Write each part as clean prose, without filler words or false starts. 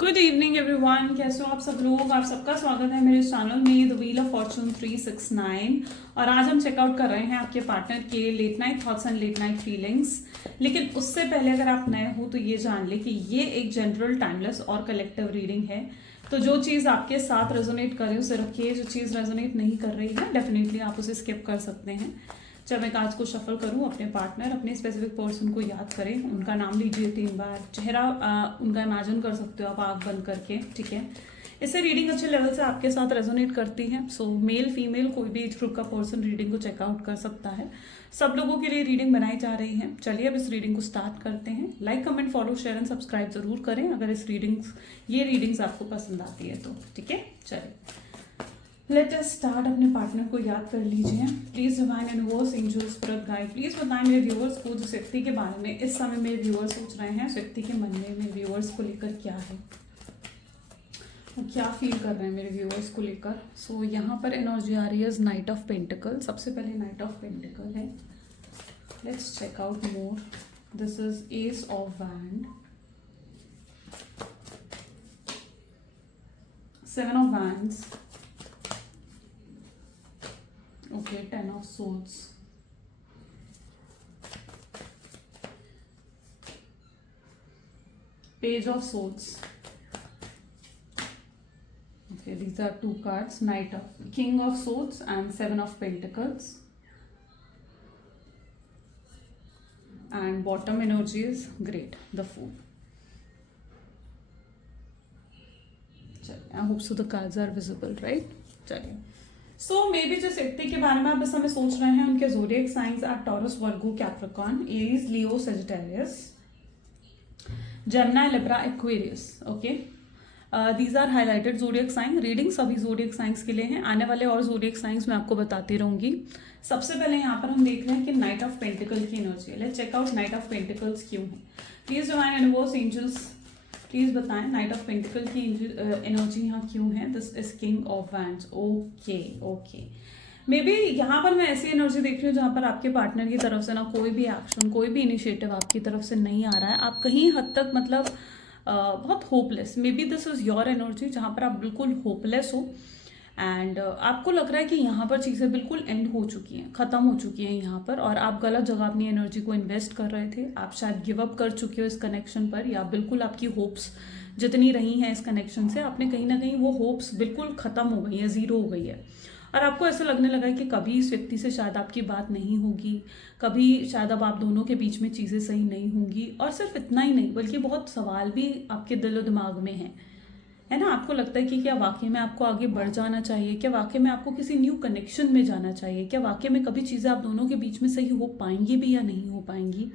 Good evening everyone, कैसे हो आप सब लोग। आप सबका स्वागत है मेरे चैनल में द व्हील ऑफ फॉर्चून 369। और आज हम चेकआउट कर रहे हैं आपके पार्टनर के late night thoughts and late night feelings. लेकिन उससे पहले अगर आप नए हो तो ये जान ले कि ये एक जनरल, टाइमलेस और कलेक्टिव रीडिंग है। तो जो चीज़ आपके साथ रेजोनेट करे उसे रखिए, जो चीज़ रेजोनेट नहीं कर रही है डेफिनेटली आप उसे स्किप कर सकते हैं। जब मैं कांच को शफल करूं, अपने पार्टनर, अपने स्पेसिफिक पर्सन को याद करें, उनका नाम लीजिए 3 बार, चेहरा उनका इमेजिन कर सकते हो आप आंख बंद करके, ठीक है। इससे रीडिंग अच्छे लेवल से आपके साथ रेजोनेट करती है। सो मेल फीमेल कोई भी एज ग्रुप का पर्सन रीडिंग को चेकआउट कर सकता है। सब लोगों के लिए रीडिंग बनाई जा रही है। चलिए अब इस रीडिंग को स्टार्ट करते हैं। Like, comment, follow, share and subscribe जरूर करें अगर ये रीडिंग्स आपको पसंद आती है तो, ठीक है। चलिए लेट अस स्टार्ट। अपने पार्टनर को याद कर लीजिए। Please divine universe, angels, spirit guide, please बताएं मेरे व्यूअर्स को जिस व्यक्ति के बारे में इस समय मेरे व्यूअर्स सोच रहे हैं, उस व्यक्ति के मन में मेरे व्यूअर्स को लेकर क्या है, वो क्या फील कर रहे हैं मेरे व्यूअर्स को लेकर। सो यहाँ पर एनर्जी आ रही है नाइट ऑफ पेंटिकल। सबसे पहले नाइट ऑफ पेंटिकल है। Let's check out more. This is ace of wand, 7 of wands, okay, 10 of swords, page of swords, okay, these are two cards, knight of king of swords and 7 of pentacles, and bottom energy is great, the fool. I hope so the cards are visible, right? चलिए, सो may be जिस व्यक्ति के बारे में आप इस समय सोच रहे हैं उनके zodiac signs are Taurus, Virgo, Capricorn, Aries, Leo, Sagittarius, Gemini, Libra, Aquarius. Okay, these are highlighted zodiac sign. Reading सभी ज़ोडिएक साइंस के लिए हैं। आने वाले और ज़ोडिएक साइंस मैं आपको बताती रहूंगी। सबसे पहले यहाँ पर हम देख रहे हैं कि नाइट ऑफ पेंटिकल की energy. Let's check out knight of pentacles क्यों है। Please divine universe, angels, please बताएं नाइट ऑफ पेंटिकल की एनर्जी यहाँ क्यों है। This is king of wands. Okay okay, maybe यहाँ पर मैं ऐसी एनर्जी देख रही हूँ जहाँ पर आपके पार्टनर की तरफ से ना कोई भी एक्शन, कोई भी इनिशिएटिव आपकी तरफ से नहीं आ रहा है। आप कहीं हद तक मतलब बहुत hopeless, may be this is your energy जहाँ पर आप बिल्कुल होपलेस हो एंड आपको लग रहा है कि यहाँ पर चीज़ें बिल्कुल एंड हो चुकी हैं, ख़त्म हो चुकी हैं यहाँ पर, और आप गलत जगह अपनी एनर्जी को इन्वेस्ट कर रहे थे। आप शायद गिव अप कर चुके हो इस कनेक्शन पर, या बिल्कुल आपकी होप्स जितनी रही हैं इस कनेक्शन से, आपने कहीं ना कहीं वो होप्स बिल्कुल ख़त्म हो गई है, ज़ीरो हो गई है। और आपको ऐसा लगने लगा है कि कभी इस व्यक्ति से शायद आपकी बात नहीं होगी, कभी शायद अब आप दोनों के बीच में चीज़ें सही नहीं होंगी। और सिर्फ इतना ही नहीं बल्कि बहुत सवाल भी आपके दिल और दिमाग में हैं, है ना। आपको लगता है कि क्या वाकई में आपको आगे बढ़ जाना चाहिए, क्या वाकई में आपको किसी न्यू कनेक्शन में जाना चाहिए, क्या वाकई में कभी चीज़ें आप दोनों के बीच में सही हो पाएंगी भी या नहीं हो पाएंगी,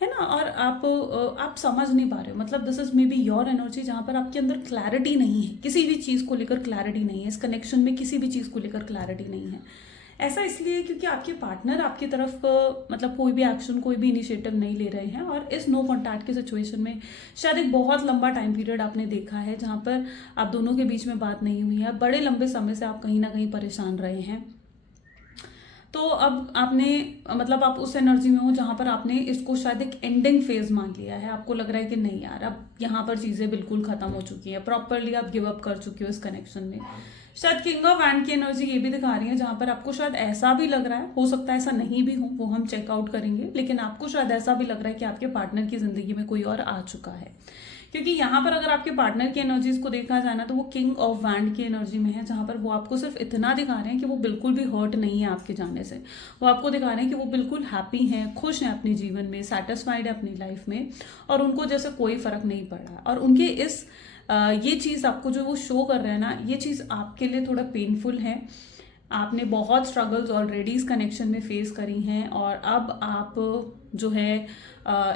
है ना। और आप समझ नहीं पा रहे हो, मतलब this is may be your energy जहाँ पर आपके अंदर क्लैरिटी नहीं है, किसी भी चीज़ को लेकर क्लैरिटी नहीं है, इस कनेक्शन में किसी भी चीज़ को लेकर क्लैरिटी नहीं है। ऐसा इसलिए क्योंकि आपके पार्टनर आपकी तरफ मतलब कोई भी एक्शन, कोई भी इनिशिएटिव नहीं ले रहे हैं। और इस नो कॉन्टैक्ट की सिचुएशन में शायद एक बहुत लंबा टाइम पीरियड आपने देखा है जहाँ पर आप दोनों के बीच में बात नहीं हुई है। बड़े लंबे समय से आप कहीं ना कहीं परेशान रहे हैं। तो अब आपने मतलब आप उस एनर्जी में हो जहाँ पर आपने इसको शायद एक एंडिंग फेज मान लिया है। आपको लग रहा है कि नहीं यार, अब यहाँ पर चीज़ें बिल्कुल ख़त्म हो चुकी हैं, प्रॉपरली आप गिव अप कर चुके हो इस कनेक्शन में। शायद किंग ऑफ वैंड की एनर्जी ये भी दिखा रही है जहाँ पर आपको शायद ऐसा भी लग रहा है, हो सकता है ऐसा नहीं भी हो, वो हम चेकआउट करेंगे, लेकिन आपको शायद ऐसा भी लग रहा है कि आपके पार्टनर की ज़िंदगी में कोई और आ चुका है। क्योंकि यहाँ पर अगर आपके पार्टनर की एनर्जीज को देखा जाए ना तो वो किंग ऑफ वैंड की एनर्जी में है, जहाँ पर वो आपको सिर्फ इतना दिखा रहे हैं कि वो बिल्कुल भी हर्ट नहीं है आपके जाने से। वो आपको दिखा रहे हैं कि वो बिल्कुल हैप्पी हैं, खुश हैं अपने जीवन में, सेटिस्फाइड है अपनी लाइफ में, और उनको जैसे कोई फर्क नहीं पड़ा। और उनके इस ये चीज़ आपको जो वो शो कर रहे हैं ना, ये चीज़ आपके लिए थोड़ा पेनफुल है। आपने बहुत स्ट्रगल्स ऑलरेडी इस कनेक्शन में फेस करी हैं, और अब आप जो है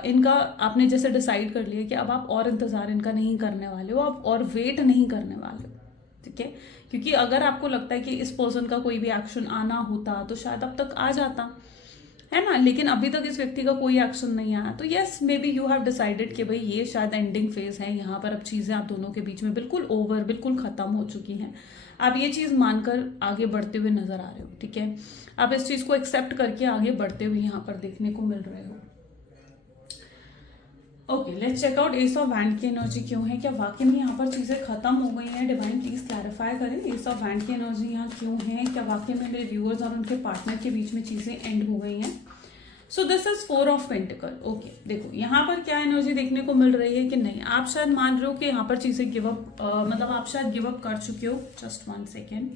इनका आपने जैसे डिसाइड कर लिया कि अब आप और इंतज़ार इनका नहीं करने वाले हो, आप और वेट नहीं करने वाले हो, ठीक है। क्योंकि अगर आपको लगता है कि इस पर्सन का कोई भी एक्शन आना होता तो शायद अब तक आ जाता, है ना। लेकिन अभी तक इस व्यक्ति का कोई एक्शन नहीं आया, तो yes may be you have decided कि भाई ये शायद एंडिंग फेज है यहाँ पर। अब चीज़ें आप दोनों के बीच में बिल्कुल ओवर, बिल्कुल ख़त्म हो चुकी हैं। आप ये चीज़ मानकर आगे बढ़ते हुए नजर आ रहे हो, ठीक है। आप इस चीज़ को एक्सेप्ट करके आगे बढ़ते हुए यहाँ पर देखने को मिल रहे हो। Okay, let's check out ace of wand की एनर्जी क्यों है, क्या वाकई में यहाँ पर चीज़ें खत्म हो गई हैं? डिवाइन प्लीज क्लैरिफाई करें, एस ऑफ वैंड की एनर्जी यहाँ क्यों है, क्या वाकई में मेरे व्यूअर्स और उनके पार्टनर के बीच में चीज़ें एंड हो गई हैं? सो this is 4 of pentacle. Okay, देखो यहाँ पर क्या एनर्जी देखने को मिल रही है कि नहीं, आप शायद मान रहे हो कि यहाँ पर चीज़ें गिव अप, मतलब आप शायद गिव अप कर चुके हो। Just 1 second.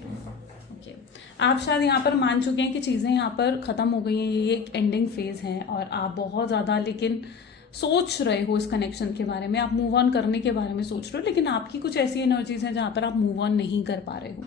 ओके, आप शायद यहाँ पर मान चुके हैं कि चीज़ें यहाँ पर ख़त्म हो गई हैं, ये एक एंडिंग फेज है और आप बहुत ज़्यादा लेकिन सोच रहे हो इस कनेक्शन के बारे में, आप मूव ऑन करने के बारे में सोच रहे हो, लेकिन आपकी कुछ ऐसी एनर्जीज हैं जहाँ पर आप मूव ऑन नहीं कर पा रहे हो।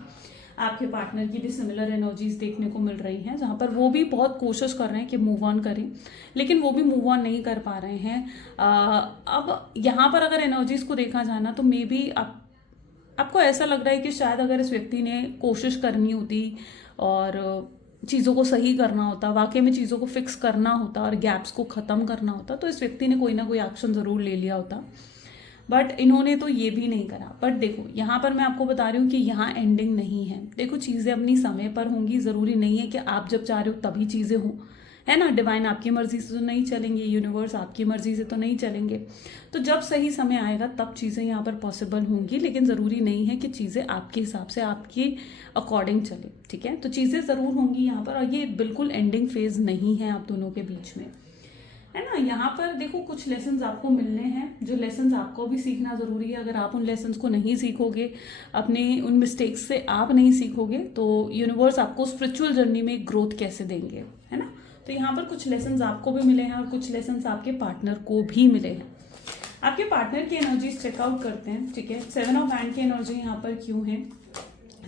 आपके पार्टनर की भी सिमिलर एनर्जीज देखने को मिल रही हैं जहाँ पर वो भी बहुत कोशिश कर रहे हैं कि मूव ऑन करें, लेकिन वो भी मूव ऑन नहीं कर पा रहे हैं। अब यहाँ पर अगर एनर्जीज को देखा जाए ना, तो मे बी आपको ऐसा लग रहा है कि शायद अगर इस व्यक्ति ने कोशिश करनी होती और चीज़ों को सही करना होता, वाकई में चीज़ों को फिक्स करना होता और गैप्स को ख़त्म करना होता, तो इस व्यक्ति ने कोई ना कोई एक्शन ज़रूर ले लिया होता, बट इन्होंने तो ये भी नहीं करा। बट देखो यहाँ पर मैं आपको बता रही हूँ कि यहाँ एंडिंग नहीं है। देखो चीज़ें अपनी समय पर होंगी, ज़रूरी नहीं है कि आप जब चाह रहे हो तभी चीज़ें हों, है ना। डिवाइन आपकी मर्जी से तो नहीं चलेंगे, यूनिवर्स आपकी मर्जी से तो नहीं चलेंगे, तो जब सही समय आएगा तब चीज़ें यहाँ पर पॉसिबल होंगी, लेकिन ज़रूरी नहीं है कि चीज़ें आपके हिसाब से आपके अकॉर्डिंग चले, ठीक है। तो चीज़ें ज़रूर होंगी यहाँ पर, और ये बिल्कुल एंडिंग फेज नहीं है आप दोनों के बीच में, है ना। यहाँ पर देखो कुछ लेसन्स आपको मिलने हैं, जो लेसन्स आपको भी सीखना ज़रूरी है। अगर आप उन लेसन्स को नहीं सीखोगे, अपने उन मिस्टेक्स से आप नहीं सीखोगे, तो यूनिवर्स आपको स्पिरिचुअल जर्नी में ग्रोथ कैसे देंगे, है ना। तो यहाँ पर कुछ लेसन्स आपको भी मिले हैं और कुछ लेसन्स आपके पार्टनर को भी मिले हैं। आपके पार्टनर की एनर्जीज चेकआउट करते हैं, ठीक है। 7 ऑफ वैंड की एनर्जी यहाँ पर क्यों है?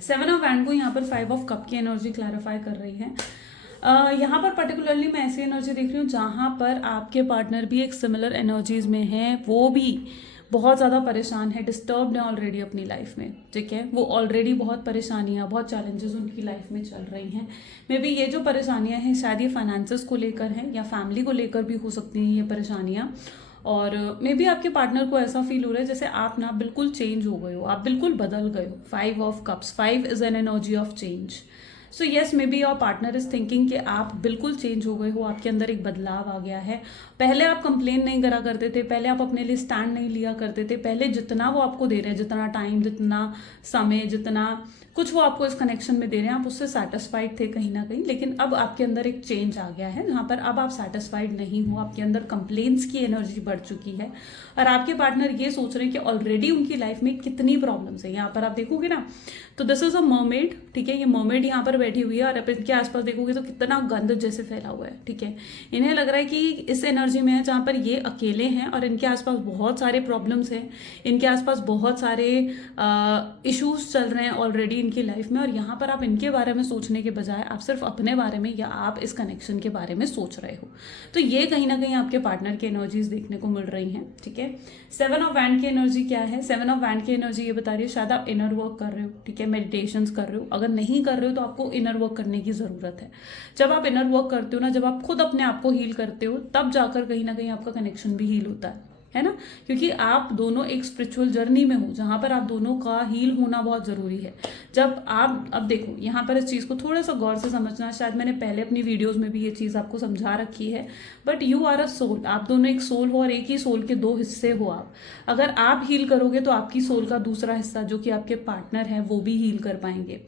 7 ऑफ वैंड को यहाँ पर 5 ऑफ कप की एनर्जी क्लैरिफाई कर रही है। यहाँ पर पर्टिकुलरली मैं ऐसी एनर्जी देख रही हूँ जहाँ पर आपके पार्टनर भी एक सिमिलर एनर्जीज में है, वो भी बहुत ज़्यादा परेशान है, डिस्टर्ब्ड है ऑलरेडी अपनी लाइफ में, ठीक है। वो ऑलरेडी बहुत परेशानियाँ, बहुत चैलेंजेस उनकी लाइफ में चल रही हैं। मे बी ये जो परेशानियाँ हैं शायद ये फाइनेंसेस को लेकर हैं या फैमिली को लेकर भी हो सकती हैं ये परेशानियाँ, और मे बी आपके पार्टनर को ऐसा फील हो रहा है जैसे आप ना बिल्कुल चेंज हो गए हो, आप बिल्कुल बदल गए हो। 5 of cups, 5 is an energy of change. So yes, may be your partner is thinking कि आप बिल्कुल चेंज हो गए हो, आपके अंदर एक बदलाव आ गया है। पहले आप कंप्लेन नहीं करा करते थे, पहले आप अपने लिए स्टैंड नहीं लिया करते थे, पहले जितना वो आपको दे रहे हैं, जितना टाइम, जितना समय, जितना कुछ वो आपको इस कनेक्शन में दे रहे हैं, आप उससे सेटिस्फाइड थे कहीं ना कहीं, लेकिन अब आपके अंदर एक चेंज आ गया है जहाँ पर अब आप सेटिस्फाइड नहीं हो, आपके अंदर कंप्लेंट्स की एनर्जी बढ़ चुकी है और आपके पार्टनर ये सोच रहे हैं कि ऑलरेडी उनकी लाइफ में कितनी प्रॉब्लम्स है। यहाँ पर आप देखोगे ना, तो दिस इज अ मर्मेड, ठीक है। ये मर्मेड यहाँ पर बैठी हुई है और आप इनके आसपास देखोगे तो कितना गंद जैसे फैला हुआ है, ठीक है। इन्हें लग रहा है कि इस एनर्जी में है जहाँ पर ये अकेले हैं और इनके आसपास बहुत सारे प्रॉब्लम्स हैं, इनके आसपास बहुत सारे इश्यूज चल रहे हैं ऑलरेडी इनकी लाइफ में, और यहाँ पर आप इनके बारे में सोचने के बजाय आप सिर्फ अपने बारे में या आप इस कनेक्शन के बारे में सोच रहे हो। तो ये कहीं ना कहीं आपके पार्टनर की एनर्जीज देखने को मिल रही हैं, ठीक है। 7 ऑफ वैंड की एनर्जी क्या है? 7 ऑफ वैंड की एनर्जी ये बता रही है शायद आप इनर वर्क कर रहे हो, ठीक है, मेडिटेशंस कर रहे हो। अगर नहीं कर रहे हो तो आपको इनर वर्क करने की ज़रूरत है। जब आप इनर वर्क करते हो ना, जब आप खुद अपने आप को हील करते हो, तब जाकर कहीं ना कहीं आपका कनेक्शन भी हील होता है ना। क्योंकि आप दोनों एक स्पिरिचुअल जर्नी में हो जहाँ पर आप दोनों का हील होना बहुत ज़रूरी है। जब आप, अब देखो यहाँ पर इस चीज़ को थोड़ा सा गौर से समझना, शायद मैंने पहले अपनी वीडियोस में भी ये चीज़ आपको समझा रखी है, but you are a soul, आप दोनों एक सोल हो और एक ही सोल के 2 हिस्से हो आप। अगर आप हील करोगे तो आपकी सोल का दूसरा हिस्सा जो कि आपके पार्टनर है वो भी हील कर पाएंगे,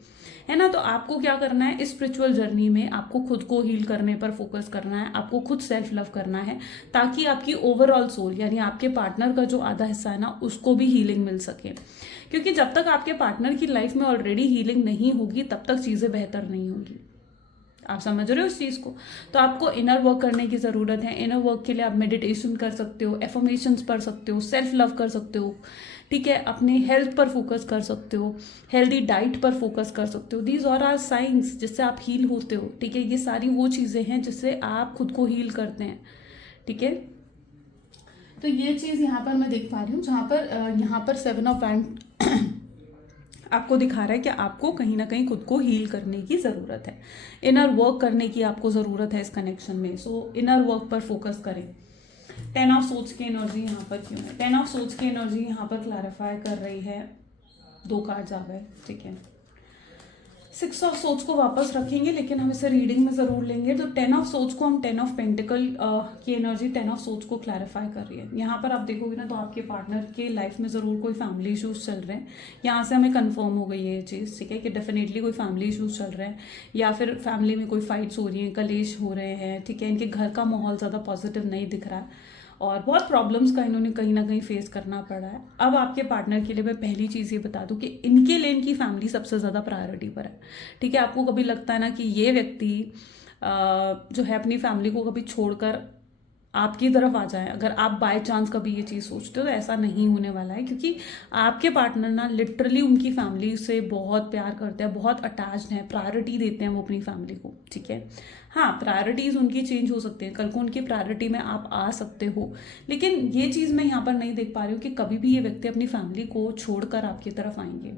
है ना। तो आपको क्या करना है इस स्पिरिचुअल जर्नी में? आपको खुद को हील करने पर फोकस करना है, आपको खुद सेल्फ लव करना है, ताकि आपकी ओवरऑल सोल यानी आपके पार्टनर का जो आधा हिस्सा है ना, उसको भी हीलिंग मिल सके। क्योंकि जब तक आपके पार्टनर की लाइफ में ऑलरेडी हीलिंग नहीं होगी तब तक चीज़ें बेहतर नहीं होंगी। आप समझ रहे हो उस चीज़ को? तो आपको इनर वर्क करने की ज़रूरत है। इनर वर्क के लिए आप मेडिटेशन कर सकते हो, एफर्मेशंस पढ़ सकते हो, सेल्फ लव कर सकते हो, ठीक है, अपने हेल्थ पर फोकस कर सकते हो, हेल्दी डाइट पर फोकस कर सकते हो। दीज आर साइंस जिससे आप हील होते हो, ठीक है। ये सारी वो चीज़ें हैं जिससे आप खुद को हील करते हैं, ठीक है। तो ये चीज़ यहाँ पर मैं देख पा रही हूँ जहाँ पर यहाँ पर 7 ऑफ वैंड आपको दिखा रहा है कि आपको कहीं ना कहीं खुद को हील करने की ज़रूरत है, इनर वर्क करने की आपको ज़रूरत है इस कनेक्शन में। सो इनर वर्क पर फोकस करें। 10 ऑफ सोच की एनर्जी यहाँ पर क्यों है? 10 ऑफ सोच की एनर्जी यहाँ पर क्लैरिफाई कर रही है, 2 कार्ड्स आ गए, ठीक है। सिक्स ऑफ सोच को वापस रखेंगे, लेकिन हम इसे रीडिंग में ज़रूर लेंगे। तो 10 ऑफ सोच को हम 10 ऑफ पेंटिकल की एनर्जी 10 ऑफ सोच को क्लैरिफाई कर रही है। यहाँ पर आप देखोगे ना, तो आपके पार्टनर के लाइफ में ज़रूर कोई फैमिली इश्यूज चल रहे हैं। यहाँ से हमें कंफर्म हो गई है ये चीज़, ठीक है, कि डेफिनेटली कोई फैमिली इश्यूज चल रहे हैं, या फिर फैमिली में कोई फाइट्स हो रही हैं, कलेश हो रहे हैं, ठीक है। इनके घर का माहौल ज़्यादा पॉजिटिव नहीं दिख रहा है और बहुत प्रॉब्लम्स का इन्होंने कहीं ना कहीं फेस करना पड़ा है। अब आपके पार्टनर के लिए मैं पहली चीज़ ये बता दूं कि इनके लिए इनकी फैमिली सबसे ज़्यादा प्रायोरिटी पर है, ठीक है। आपको कभी लगता है ना कि ये व्यक्ति जो है अपनी फैमिली को कभी छोड़कर आपकी तरफ आ जाए, अगर आप बाय चांस कभी ये चीज़ सोचते हो, तो ऐसा नहीं होने वाला है, क्योंकि आपके पार्टनर ना लिटरली उनकी फैमिली से बहुत प्यार करते हैं, बहुत अटैच्ड हैं, प्रायोरिटी देते हैं वो अपनी फैमिली को, ठीक है। हाँ, प्रायोरिटीज़ उनकी चेंज हो सकती हैं, कल को उनकी प्रायोरिटी में आप आ सकते हो, लेकिन ये चीज़ मैं यहाँ पर नहीं देख पा रही हूँ कि कभी भी ये व्यक्ति अपनी फैमिली को छोड़कर आपकी तरफ आएंगे।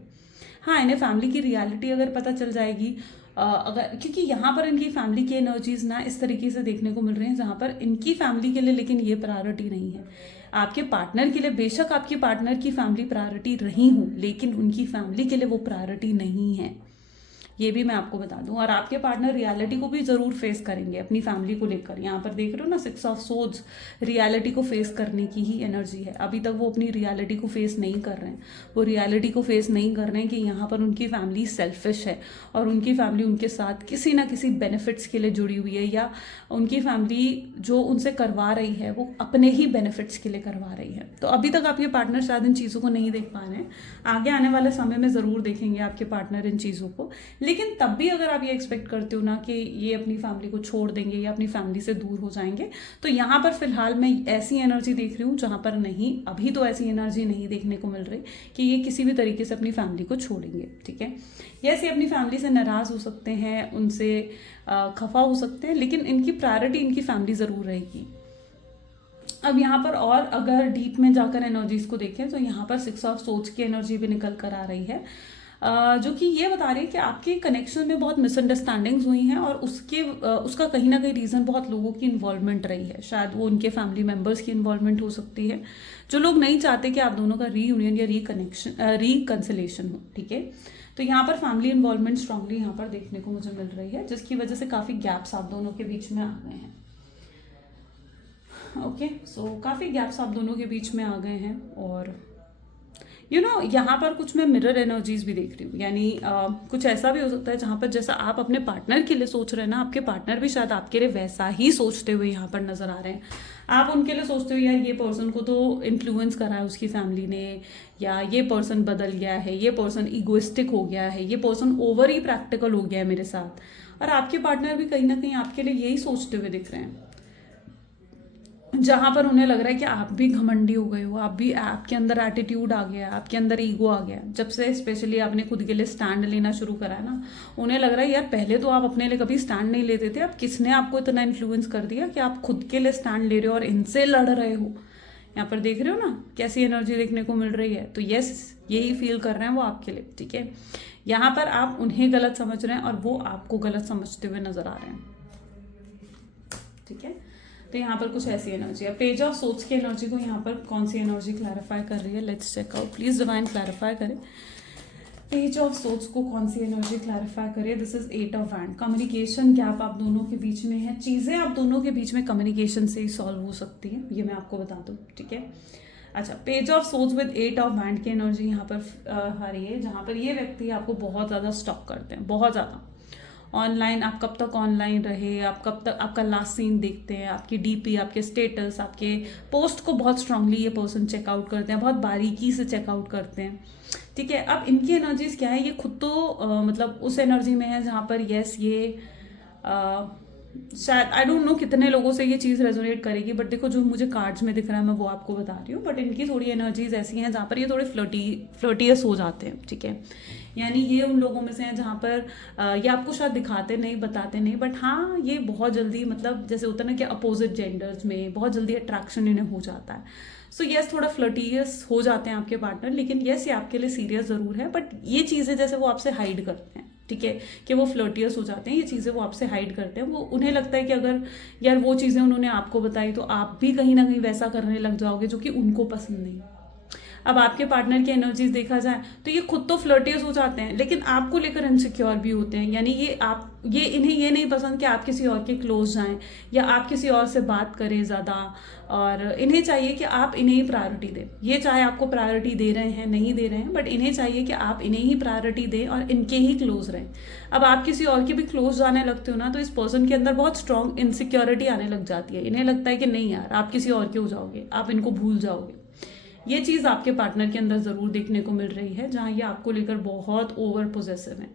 हाँ, इन्हें फैमिली की रियलिटी अगर पता चल जाएगी, अगर, क्योंकि यहाँ पर इनकी फैमिली की एनर्जीज ना इस तरीके से देखने को मिल रही हैं, जहाँ पर इनकी फैमिली के लिए लेकिन ये प्रायोरिटी नहीं है। आपके पार्टनर के लिए बेशक आपकी पार्टनर की फैमिली प्रायोरिटी रही हो, लेकिन उनकी फैमिली के लिए वो प्रायोरिटी नहीं है, ये भी मैं आपको बता दूं। और आपके पार्टनर रियलिटी को भी ज़रूर फेस करेंगे अपनी फैमिली को लेकर। यहाँ पर देख रहे हो ना, 6 ऑफ सोर्ड्स रियलिटी को फेस करने की ही एनर्जी है। अभी तक वो अपनी रियलिटी को फेस नहीं कर रहे हैं, वो रियलिटी को फेस नहीं कर रहे हैं कि यहाँ पर उनकी फैमिली सेल्फिश है और उनकी फैमिली उनके साथ किसी ना किसी बेनिफिट्स के लिए जुड़ी हुई है, या उनकी फैमिली जो उनसे करवा रही है वो अपने ही बेनिफिट्स के लिए करवा रही है। तो अभी तक आपके पार्टनर शायद इन चीज़ों को नहीं देख पा रहे हैं, आगे आने वाले समय में ज़रूर देखेंगे आपके पार्टनर इन चीज़ों को। लेकिन तब भी अगर आप ये एक्सपेक्ट करते हो ना कि ये अपनी फैमिली को छोड़ देंगे या अपनी फैमिली से दूर हो जाएंगे, तो यहाँ पर फिलहाल मैं ऐसी एनर्जी देख रही हूँ जहाँ पर नहीं, अभी तो ऐसी एनर्जी नहीं देखने को मिल रही कि ये किसी भी तरीके से अपनी फैमिली को छोड़ेंगे, ठीक है। यस, ये अपनी फैमिली से नाराज़ हो सकते हैं, उनसे खफा हो सकते हैं, लेकिन इनकी प्रायोरिटी इनकी फैमिली ज़रूर रहेगी। अब यहाँ पर और अगर डीप में जाकर एनर्जीज को देखें, तो यहाँ पर 6 ऑफ सोच की एनर्जी भी निकल कर आ रही है, जो कि ये बता रही है कि आपके कनेक्शन में बहुत मिसअंडरस्टैंडिंग्स हुई हैं, और उसका कहीं ना कहीं रीज़न बहुत लोगों की इन्वॉल्वमेंट रही है। शायद वो उनके फैमिली मेम्बर्स की इन्वॉल्वमेंट हो सकती है, जो लोग नहीं चाहते कि आप दोनों का रीयूनियन या रिकन्सिलेशन हो, ठीक है। तो यहाँ पर फैमिली इन्वॉल्वमेंट स्ट्रांगली यहाँ पर देखने को मुझे मिल रही है, जिसकी वजह से काफ़ी गैप्स आप दोनों के बीच में आ गए हैं। ओके, सो काफ़ी गैप्स आप दोनों के बीच में आ गए हैं, और यहाँ पर कुछ मैं मिरर एनर्जीज भी देख रही हूँ। यानी कुछ ऐसा भी हो सकता है जहाँ पर जैसा आप अपने पार्टनर के लिए सोच रहे हैं ना, आपके पार्टनर भी शायद आपके लिए वैसा ही सोचते हुए यहाँ पर नजर आ रहे हैं। आप उनके लिए सोचते हो यार ये पर्सन को तो इन्फ्लुएंस करा है उसकी फैमिली ने, या ये पर्सन बदल गया है, ये पर्सन ईगोइस्टिक हो गया है, ये पर्सन ओवर ही प्रैक्टिकल हो गया है मेरे साथ। और आपके पार्टनर भी कहीं ना कहीं आपके लिए यही सोचते हुए दिख रहे हैं, जहाँ पर उन्हें लग रहा है कि आप भी घमंडी हो गए हो, आपके अंदर एटीट्यूड आ गया, आपके अंदर ईगो आ गया। जब से स्पेशली आपने खुद के लिए स्टैंड लेना शुरू करा है ना, उन्हें लग रहा है यार पहले तो आप अपने लिए कभी स्टैंड नहीं लेते थे, अब किसने आपको इतना इन्फ्लुएंस कर दिया कि आप खुद के लिए स्टैंड ले रहे हो और इनसे लड़ रहे हो। यहाँ पर देख रहे हो ना कैसी एनर्जी देखने को मिल रही है। तो यस, यही फील कर रहे हैं वो आपके लिए, ठीक है। यहाँ पर आप उन्हें गलत समझ रहे हैं और वो आपको गलत समझते हुए नजर आ रहे हैं, ठीक है। तो यहाँ पर कुछ ऐसी एनर्जी है। पेज ऑफ सोच की एनर्जी को यहाँ पर कौन सी एनर्जी क्लैरिफाई कर रही है, let's check out. Please divine clarify करें, पेज ऑफ सोच को कौन सी एनर्जी क्लैरिफाई करे। This is 8 of wand. Communication gap आप दोनों के बीच में है, चीज़ें आप दोनों के बीच में कम्युनिकेशन से ही सॉल्व हो सकती है, ये मैं आपको बता दूँ, ठीक है। अच्छा, पेज ऑफ सोच विद 8 ऑफ वैंड की एनर्जी यहाँ पर आ रही है, जहाँ पर ये व्यक्ति आपको बहुत ज़्यादा स्टॉक करते हैं, बहुत ज़्यादा ऑनलाइन। आप कब तक ऑनलाइन रहे, आप कब तक आपका लास्ट सीन देखते हैं, आपकी डीपी, आपके स्टेटस, आपके पोस्ट को बहुत स्ट्रांगली ये पर्सन चेकआउट करते हैं, बहुत बारीकी से चेकआउट करते हैं, ठीक है। अब इनकी एनर्जीज क्या है, ये खुद तो मतलब उस एनर्जी में है जहाँ पर यस ये शायद आई डोंट नो कितने लोगों से ये चीज़ रेजोनेट करेगी, बट देखो जो मुझे कार्ड्स में दिख रहा है मैं वो आपको बता रही हूँ। बट इनकी थोड़ी एनर्जीज ऐसी हैं जहाँ पर ये थोड़े फ्लर्टियस हो जाते हैं, ठीक है। यानी ये उन लोगों में से हैं जहाँ पर ये आपको शायद दिखाते नहीं, बताते नहीं, बट हाँ ये बहुत जल्दी, मतलब जैसे होता है ना कि अपोजिट जेंडर्स में बहुत जल्दी अट्रैक्शन इन्हें हो जाता है। सो यस, थोड़ा फ्लर्टियस हो जाते हैं आपके पार्टनर, लेकिन यस ये आपके लिए सीरियस ज़रूर है। बट ये चीज़ें जैसे वो आपसे हाइड करते हैं, ठीक है, कि वो फ्लर्टियस हो जाते हैं, ये चीज़ें वो आपसे हाइड करते हैं। वो उन्हें लगता है कि अगर यार वो चीज़ें उन्होंने आपको बताई तो आप भी कहीं ना कहीं वैसा करने लग जाओगे जो कि उनको पसंद नहीं। अब आपके पार्टनर की एनर्जीज देखा जाए तो ये खुद तो फ्लर्टियस हो जाते हैं, लेकिन आपको लेकर इनसिक्योर भी होते हैं। यानी ये इन्हें ये नहीं पसंद कि आप किसी और के क्लोज जाएं या आप किसी और से बात करें ज़्यादा, और इन्हें चाहिए कि आप इन्हें ही प्रायोरिटी दें। ये चाहे आपको प्रायोरिटी दे रहे हैं नहीं दे रहे हैं, बट इन्हें चाहिए कि आप इन्हें ही प्रायोरिटी दें और इनके ही क्लोज रहें। अब आप किसी और के भी क्लोज जाने लगते हो ना, तो इस पर्सन के अंदर बहुत स्ट्रांग इनसिक्योरिटी आने लग जाती है। इन्हें लगता है कि नहीं यार, आप किसी और के हो जाओगे, आप इनको भूल जाओगे। ये चीज़ आपके पार्टनर के अंदर ज़रूर देखने को मिल रही है, जहाँ ये आपको लेकर बहुत ओवर पोजेसिव है।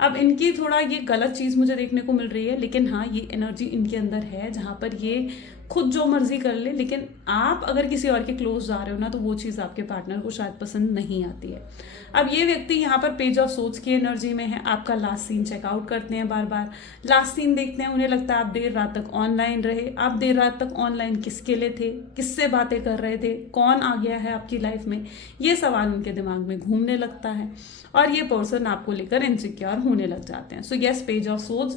अब इनकी थोड़ा ये गलत चीज़ मुझे देखने को मिल रही है, लेकिन हाँ ये एनर्जी इनके अंदर है जहाँ पर ये खुद जो मर्जी कर ले, लेकिन आप अगर किसी और के क्लोज जा रहे हो ना, तो वो चीज़ आपके पार्टनर को शायद पसंद नहीं आती है। अब ये व्यक्ति यहाँ पर पेज ऑफ सोच की एनर्जी में है। आपका लास्ट सीन चेकआउट करते हैं, बार बार लास्ट सीन देखते हैं। उन्हें लगता है आप देर रात तक ऑनलाइन रहे। आप देर रात तक ऑनलाइन किसके लिए थे, किससे बातें कर रहे थे, कौन आ गया है आपकी लाइफ में, ये सवाल उनके दिमाग में घूमने लगता है और ये पर्सन आपको लेकर इनसिक्योर होने लग जाते हैं। सो यस, पेज ऑफ सोच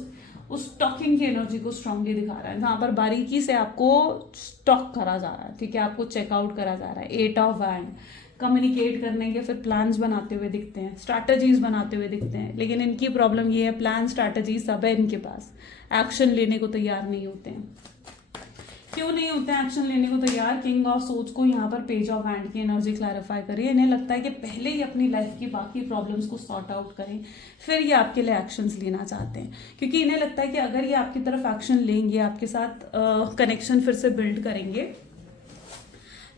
उस टॉकिंग की एनर्जी को स्ट्रांगली दिखा रहा है, जहाँ पर बारीकी से आपको स्टॉक करा जा रहा है, ठीक है, आपको चेकआउट करा जा रहा है। 8 ऑफ वैंड, कम्युनिकेट करने के फिर प्लान्स बनाते हुए दिखते हैं, स्ट्रैटेजीज बनाते हुए दिखते हैं, लेकिन इनकी प्रॉब्लम ये है प्लान स्ट्रैटेजी सब है इनके पास, एक्शन लेने को तैयार नहीं होते हैं। क्यों नहीं होते हैं एक्शन लेने को तैयार? किंग ऑफ सोच को यहाँ पर पेज ऑफ हैंड की एनर्जी क्लैरिफाई करिए। इन्हें लगता है कि पहले ही अपनी लाइफ की बाकी प्रॉब्लम्स को सॉर्ट आउट करें, फिर ये आपके लिए एक्शंस लेना चाहते हैं, क्योंकि इन्हें लगता है कि अगर ये आपकी तरफ एक्शन लेंगे, आपके साथ कनेक्शन फिर से बिल्ड करेंगे,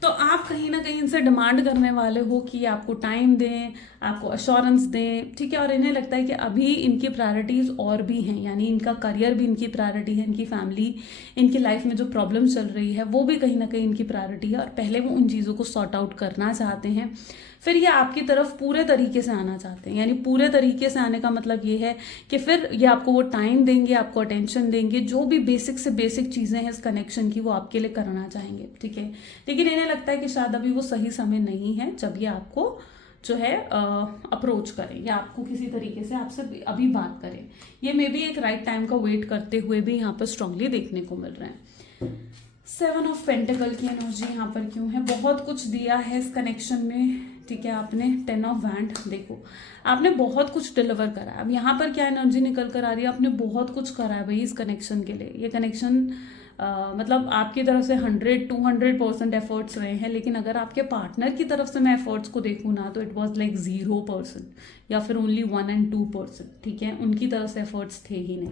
तो आप कहीं ना कहीं इनसे डिमांड करने वाले हो कि आपको टाइम दें, आपको अश्योरेंस दें, ठीक है। और इन्हें लगता है कि अभी इनकी प्रायोरिटीज़ और भी हैं, यानी इनका करियर भी इनकी प्रायोरिटी है, इनकी फैमिली, इनकी लाइफ में जो प्रॉब्लम चल रही है वो भी कहीं ना कहीं इनकी प्रायोरिटी है, और पहले वो उन चीज़ों को सॉर्ट आउट करना चाहते हैं, फिर ये आपकी तरफ पूरे तरीके से आना चाहते हैं। यानी पूरे तरीके से आने का मतलब ये है कि फिर ये आपको वो टाइम देंगे, आपको अटेंशन देंगे, जो भी बेसिक से बेसिक चीज़ें हैं इस कनेक्शन की वो आपके लिए करना चाहेंगे, ठीक है। लेकिन इन्हें लगता है कि शायद अभी वो सही समय नहीं है जब ये आपको जो है अप्रोच करें या आपको किसी तरीके से आपसे अभी बात करें। ये मे बी एक राइट टाइम का वेट करते हुए भी यहाँ पर स्ट्रांगली देखने को मिल रहे हैं। 7 ऑफ पेंटिकल की एनर्जी यहाँ पर क्यों है? बहुत कुछ दिया है इस कनेक्शन में, ठीक है। आपने 10 ऑफ वैंड, देखो आपने बहुत कुछ डिलीवर करा है। अब यहाँ पर क्या एनर्जी निकल कर आ रही है? आपने बहुत कुछ करा है भाई इस कनेक्शन के लिए। ये कनेक्शन मतलब आपकी तरफ से 100-200% एफर्ट्स रहे हैं, लेकिन अगर आपके पार्टनर की तरफ से मैं एफर्ट्स को देखूँ ना, तो इट वाज लाइक 0% या फिर ओनली 1 and 2%, ठीक है। उनकी तरफ से एफर्ट्स थे ही नहीं।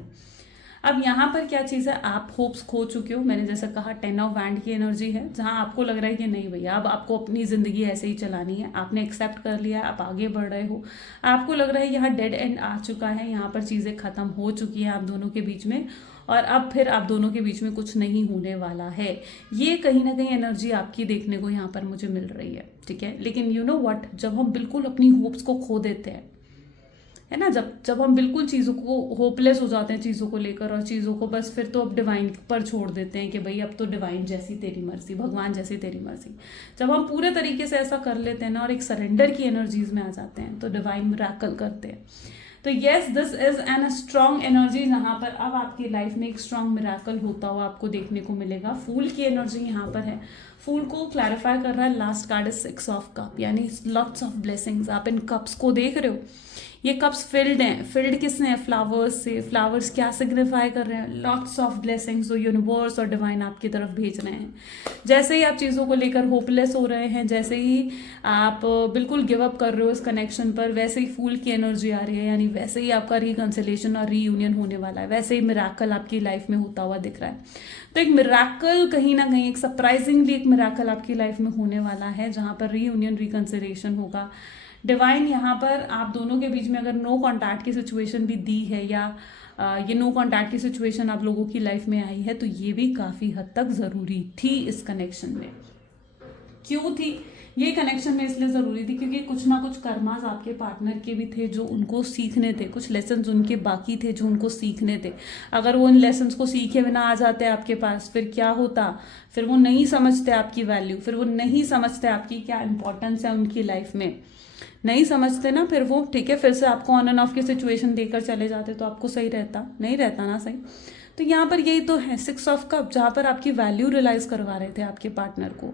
अब यहाँ पर क्या चीज़ है, आप होप्स खो चुके हो। मैंने जैसा कहा 10 ऑफ वैंड की एनर्जी है, जहाँ आपको लग रहा है कि नहीं भैया अब आपको अपनी ज़िंदगी ऐसे ही चलानी है, आपने एक्सेप्ट कर लिया है, आप आगे बढ़ रहे हो, आपको लग रहा है यहाँ डेड एंड आ चुका है, यहाँ पर चीज़ें ख़त्म हो चुकी हैं आप दोनों के बीच में, और अब फिर आप दोनों के बीच में कुछ नहीं होने वाला है। ये कहीं ना कहीं एनर्जी आपकी देखने को यहाँ पर मुझे मिल रही है, ठीक है। लेकिन यू नो व्हाट, जब हम बिल्कुल अपनी होप्स को खो देते हैं, है ना, जब हम बिल्कुल चीज़ों को होपलेस हो जाते हैं चीज़ों को लेकर, और चीज़ों को बस फिर तो अब डिवाइन पर छोड़ देते हैं कि भाई अब तो डिवाइन जैसी तेरी मर्जी, भगवान जैसी तेरी मर्जी। जब हम पूरे तरीके से ऐसा कर लेते हैं ना, और एक सरेंडर की एनर्जीज में आ जाते हैं, तो डिवाइन मिरेकल करते हैं। तो yes, this is an strong energy, जहाँ पर अब आपकी लाइफ में एक स्ट्रॉन्ग मिरेकल होता हुआ आपको देखने को मिलेगा। फूल की एनर्जी यहाँ पर है। फूल को क्लैरिफाई कर रहा है, last card is 6 of cup, यानी लॉट्स ऑफ ब्लेसिंग्स। आप इन कप्स को देख रहे हो, ये कप्स फिल्ड हैं। फिल्ड किसने है? फ्लावर्स से। फ्लावर्स क्या सिग्निफाई कर रहे हैं? लॉट्स ऑफ ब्लेसिंग्स जो यूनिवर्स और डिवाइन आपकी तरफ भेज रहे हैं। जैसे ही आप चीज़ों को लेकर होपलेस हो रहे हैं, जैसे ही आप बिल्कुल गिव अप कर रहे हो इस कनेक्शन पर, वैसे ही फूल की एनर्जी आ रही है, यानी वैसे ही आपका रिकंसिलेशन और रीयूनियन होने वाला है, वैसे ही मिरेकल आपकी लाइफ में होता हुआ दिख रहा है। तो एक मिरेकल कहीं ना कहीं, एक सरप्राइजिंगली एक मिरेकल आपकी लाइफ में होने वाला है, जहाँ पर रीयूनियन रिकंसिलेशन होगा। डिवाइन यहाँ पर आप दोनों के बीच में अगर नो कॉन्टैक्ट की सिचुएशन भी दी है, या ये नो कॉन्टैक्ट की सिचुएशन आप लोगों की लाइफ में आई है, तो ये भी काफ़ी हद तक ज़रूरी थी इस कनेक्शन में। क्यों थी ये कनेक्शन में? इसलिए ज़रूरी थी क्योंकि कुछ ना कुछ कर्मास आपके पार्टनर के भी थे जो उनको सीखने थे, कुछ लेसन्स उनके बाकी थे जो उनको सीखने थे। अगर वो उन लेसन्स को सीखे बिना आ जाते आपके पास, फिर क्या होता? फिर वो नहीं समझते आपकी वैल्यू, फिर वो नहीं समझते आपकी क्या इंपॉर्टेंस है उनकी लाइफ में, नहीं समझते ना फिर वो, ठीक है। फिर से आपको ऑन एंड ऑफ की सिचुएशन देकर चले जाते, तो आपको सही रहता? नहीं रहता ना सही। तो तो यहाँ पर यही तो है 6 ऑफ कप, जहाँ पर आपकी वैल्यू रियलाइज करवा रहे थे आपके पार्टनर को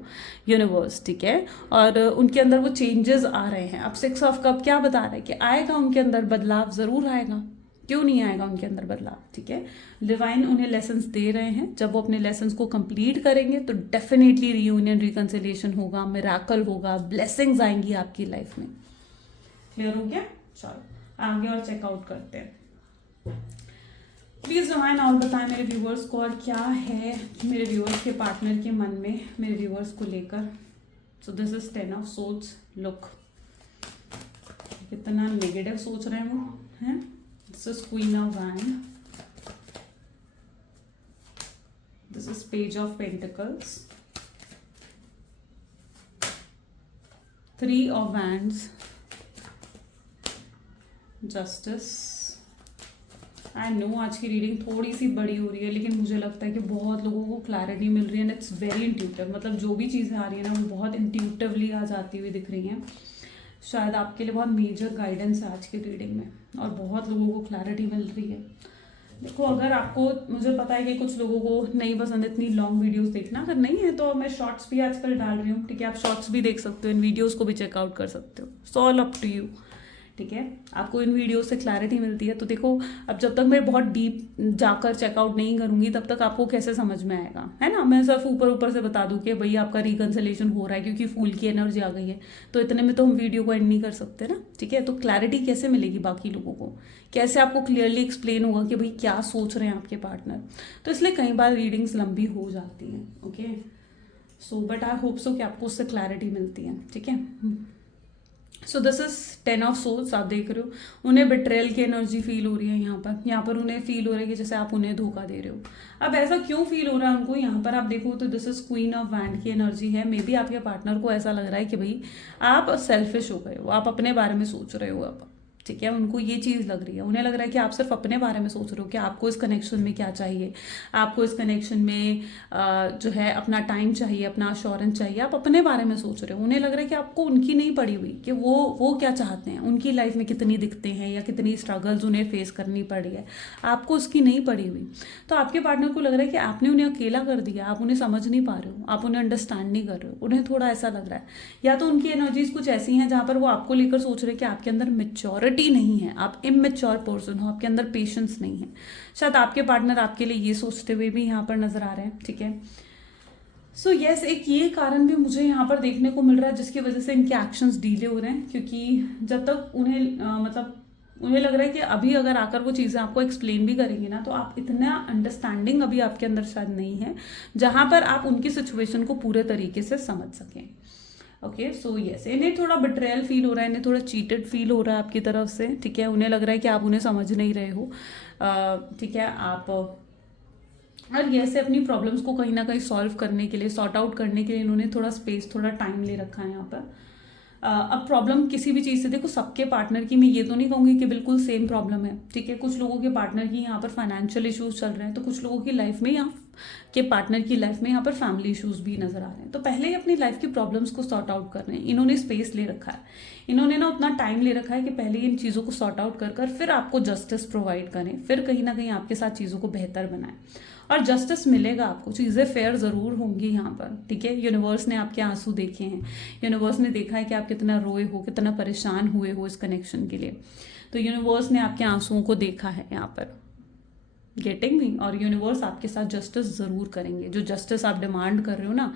यूनिवर्स, ठीक है, और उनके अंदर वो चेंजेस आ रहे हैं। अब 6 ऑफ कप क्या बता रहा है कि आएगा उनके अंदर बदलाव, ज़रूर आएगा, क्यों नहीं आएगा उनके अंदर बदलाव, ठीक है। डिवाइन उन्हें लेसन्स दे रहे हैं, जब वो अपने लेसन्स को कंप्लीट करेंगे तो डेफिनेटली रीयूनियन रिकंसिलिएशन होगा, मिराकल होगा, ब्लेसिंग्स आएंगी आपकी लाइफ में। क्लियर हो गया? चलो आगे और चेकआउट करते हैं। प्लीज डिवाइन और बताएं मेरे व्यूवर्स को, और क्या है मेरे व्यूवर्स के पार्टनर के मन में मेरे व्यूवर्स को लेकर। सो this is 10 of swords. Look कितना नेगेटिव सोच रहे हैं वो हैं। This is Queen of Wands. This is Page of Pentacles. 3 of Wands. Justice. I know आज की रीडिंग थोड़ी सी बड़ी हो रही है, लेकिन मुझे लगता है कि बहुत लोगों को क्लैरिटी मिल रही है, एंड इट्स वेरी इंट्यूटिव। मतलब जो भी चीज़ें आ रही है ना वो बहुत इंट्यूटिवली आज आती हुई दिख रही हैं। शायद आपके लिए बहुत मेजर गाइडेंस है आज की रीडिंग में, और बहुत लोगों को क्लैरिटी मिल रही है। देखो अगर आपको, मुझे पता है कि कुछ लोगों को नहीं पसंद इतनी लॉन्ग वीडियोस देखना, अगर नहीं है तो मैं शॉर्ट्स भी आजकल डाल रही हूँ, ठीक है। आप शॉर्ट्स भी देख सकते हो, इन वीडियोस को भी चेकआउट कर सकते हो, so all up to you, ठीक है। आपको इन वीडियो से क्लैरिटी मिलती है। तो देखो अब जब तक मैं बहुत डीप जाकर चेकआउट नहीं करूँगी तब तक आपको कैसे समझ में आएगा, है ना। मैं सिर्फ ऊपर ऊपर से बता दूँ कि भाई आपका रिकंसिलेशन हो रहा है क्योंकि फूल की एनर्जी आ गई है, तो इतने में तो हम वीडियो को एंड नहीं कर सकते ना, ठीक है। तो क्लैरिटी कैसे मिलेगी बाकी लोगों को, कैसे आपको क्लियरली एक्सप्लेन होगा कि भाई क्या सोच रहे हैं आपके पार्टनर। तो इसलिए कई बार रीडिंग्स लंबी हो जाती हैं, okay. So but I hope so कि आपको उससे क्लैरिटी मिलती है, ठीक है। So this is 10 of souls. आप देख रहे हो उन्हें बिट्रेयल की एनर्जी फील हो रही है यहाँ पर उन्हें फील हो रहा है कि जैसे आप उन्हें धोखा दे रहे हो। अब ऐसा क्यों फील हो रहा है उनको, यहाँ पर आप देखो तो this is queen of wand की एनर्जी है। मे बी आपके पार्टनर को ऐसा लग रहा है कि भाई आप सेल्फिश हो गए हो, आप अपने बारे में सोच रहे हो अब, ठीक है। उनको ये चीज़ लग रही है, उन्हें लग रहा है कि आप सिर्फ अपने बारे में सोच रहे हो कि आपको इस कनेक्शन में क्या चाहिए, आपको इस कनेक्शन में जो है अपना टाइम चाहिए, अपना अश्योरेंस चाहिए, आप अपने बारे में सोच रहे हो। उन्हें लग रहा है कि आपको उनकी नहीं पड़ी हुई कि वो क्या चाहते हैं, उनकी लाइफ में कितनी दिक्कतें हैं या कितनी स्ट्रगल्स उन्हें फेस करनी पड़ी है, आपको उसकी नहीं पड़ी हुई। तो आपके पार्टनर को लग रहा है कि आपने उन्हें अकेला कर दिया, आप उन्हें समझ नहीं पा रहे हो, आप उन्हें अंडरस्टैंड नहीं कर रहे हो। उन्हें थोड़ा ऐसा लग रहा है, या तो उनकी एनर्जीज कुछ ऐसी हैं जहाँ पर वो आपको लेकर सोच रहे हैं कि आपके अंदर मेच्योरिटी नहीं है, आप इमेच्योर पर्सन हो, आपके अंदर पेशेंस नहीं है। शायद आपके पार्टनर आपके लिए ये सोचते हुए भी यहाँ पर नजर आ रहे हैं, ठीक है। सो यस, एक ये कारण भी मुझे यहाँ पर देखने को मिल रहा है जिसकी वजह से इनके एक्शंस डीले हो रहे हैं, क्योंकि जब तक उन्हें मतलब उन्हें लग रहा है कि अभी अगर आकर वो चीज़ें आपको एक्सप्लेन भी करेंगे ना, तो आप इतना अंडरस्टैंडिंग अभी आपके अंदर शायद नहीं है जहाँ पर आप उनकी सिचुएशन को पूरे तरीके से समझ सकें। ओके, सो यस, इन्हें थोड़ा बिट्रेयल फील हो रहा है, इन्हें थोड़ा चीटेड फील हो रहा है आपकी तरफ से, ठीक है। उन्हें लग रहा है कि आप उन्हें समझ नहीं रहे हो, ठीक है। आप और ये ऐसे अपनी प्रॉब्लम्स को कहीं ना कहीं सॉल्व करने के लिए, सॉर्ट आउट करने के लिए इन्होंने थोड़ा स्पेस, थोड़ा टाइम ले रखा है यहाँ पर। अब प्रॉब्लम किसी भी चीज़ से, देखो सबके पार्टनर की मैं ये तो नहीं कहूँगी कि बिल्कुल सेम प्रॉब्लम है, ठीक है। कुछ लोगों के पार्टनर की यहाँ पर फाइनेंशियल इश्यूज चल रहे हैं, तो कुछ लोगों की लाइफ में यहाँ के पार्टनर की लाइफ में यहाँ पर फैमिली इश्यूज भी नजर आ रहे हैं। तो पहले ही अपनी लाइफ की प्रॉब्लम्स को सॉर्ट आउट कर रहे हैं, इन्होंने स्पेस ले रखा है, इन्होंने ना उतना टाइम ले रखा है कि पहले इन चीज़ों को सॉर्ट आउट कर फिर आपको जस्टिस प्रोवाइड करें, फिर कहीं ना कहीं आपके साथ चीज़ों को बेहतर बनाएं, और जस्टिस मिलेगा आपको, चीज़ें फेयर ज़रूर होंगी यहाँ पर, ठीक है। यूनिवर्स ने आपके आंसू देखे हैं, यूनिवर्स ने देखा है कि आप कितना रोए हो, कितना परेशान हुए हो इस कनेक्शन के लिए, तो यूनिवर्स ने आपके आंसुओं को देखा है यहाँ पर, गेटिंग मी। और यूनिवर्स आपके साथ जस्टिस ज़रूर करेंगे, जो जस्टिस आप डिमांड कर रहे हो ना,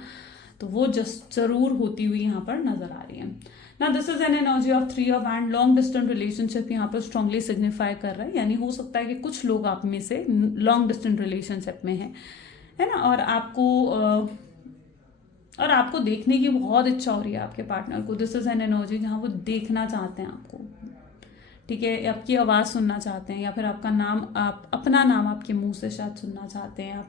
तो वो ज़रूर होती हुई यहाँ पर नज़र आ रही है ना। This is an energy of 3 of wand. Long distance relationship यहाँ पर स्ट्रांगली सिग्निफाई कर रहा है, यानी हो सकता है कि कुछ लोग आप में से लॉन्ग डिस्टेंस रिलेशनशिप में हैं, है ना। और आपको देखने की बहुत इच्छा हो रही है आपके पार्टनर को। दिस इज एन एनर्जी जहाँ वो देखना चाहते हैं आपको, ठीक है, आपकी आवाज़ सुनना चाहते हैं, या फिर आपका नाम, आप अपना नाम आपके मुंह से शायद सुनना चाहते हैं आप,